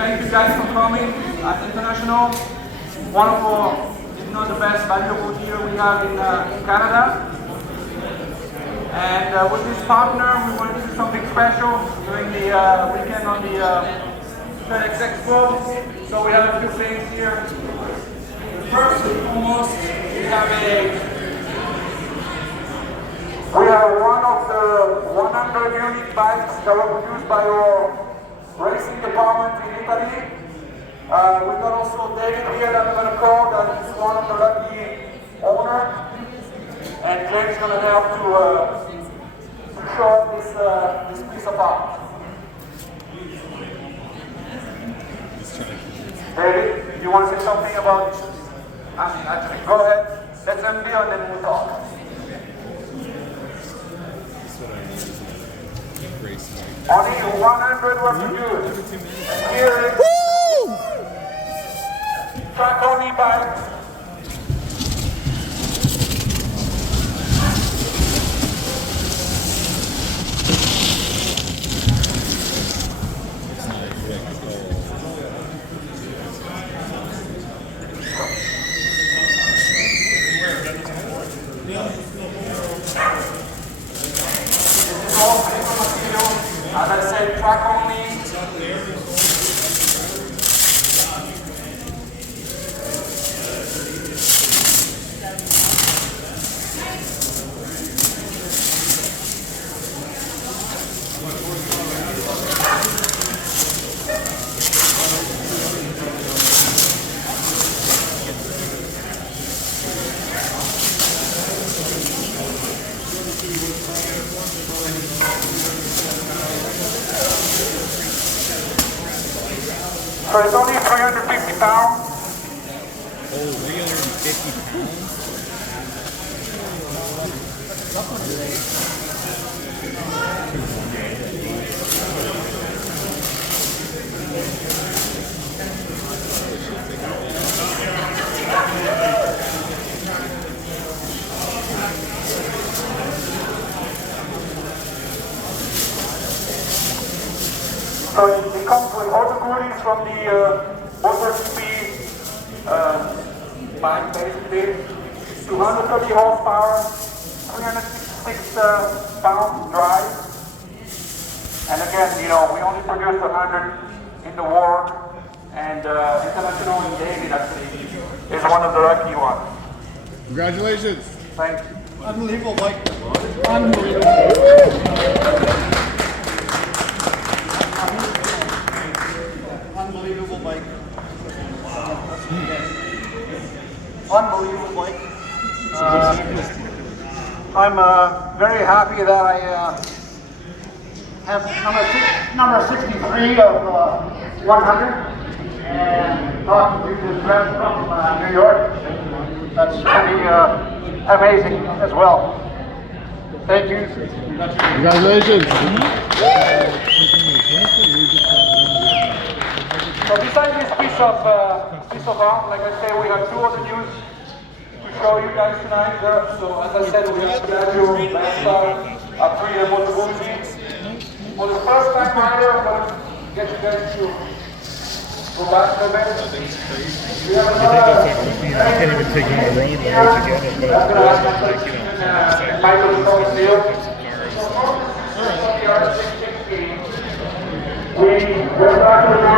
thank you guys for coming at International. One of our, if not the best, valuable dealer we have in Canada. And with this partner, we wanted to do something special during the weekend on the FedEx Expo. So we have a few things here. First and foremost, we have one of the 100 unique bikes that were produced by our racing department in Italy. We've got also David here that I'm going to call, that is one of the lucky owners. And James is going to help to show this piece of art. David, do you want to say something about this? Actually, go ahead. Let's unveil and then we'll talk. Only 100 were produced. Here is track only bike. As I said, track only. So it's only 350 pounds. Oh, 350 pounds? So it comes with all the goodies from the MOTOGP bike, basically. 230 horsepower, 366 pounds drive. And again, you know, we only produce 100 in the world, and International in David actually is one of the lucky ones. Congratulations. Thank you. Unbelievable bike. Unbelievable. Unbelievable bike. Unbelievable bike. I'm very happy that I have number 63 of 100 and talking to this friend from New York. That's pretty amazing as well. Thank you. Congratulations. So besides this piece of art, like I say, we have two other news to show you guys tonight. So as I said, we have Piaggio, Vespa, Aprilia MOTOGP. For the first time rider, I'm going to get you guys to go back a bit. We have another. I can't even take you on the road to get it, but Michael Stonefield. We went back to the